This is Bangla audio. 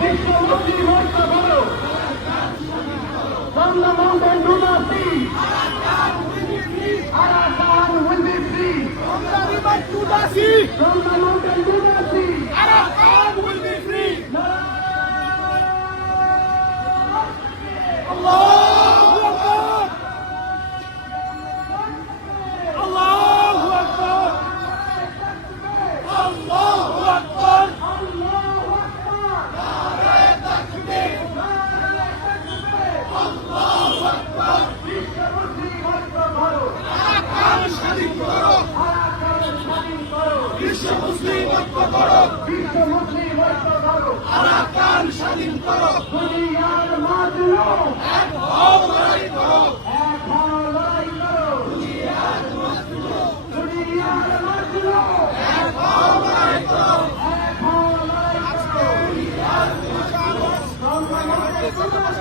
বিশ্ব মুসলিম ঐক্য করো। From the mountain to the sea, Arakan will be free. From the river to the sea, From the mountain to the sea, Arakan will be free. Allahu Akbar. Allahu Akbar. Allahu Akbar. Allahu Akbar. Nare takbir. Allahu Akbar. বিশ্ব মুসলিম ঐক্য করো। আরাকান স্বাধীন করো। আরাকান স্বাধীন করো। বিশ্ব মুসলিম ঐক্য করো। বিশ্ব মুসলিম ঐক্য করো। আরাকান স্বাধীন করো। দুনিয়ার মাজলুম এক হও, লড়াই করো। এক হও, লড়াই করো। দুনিয়ার মাজলুম এক হও, লড়াই করো। এক হও, লড়াই করো। From the mountain to the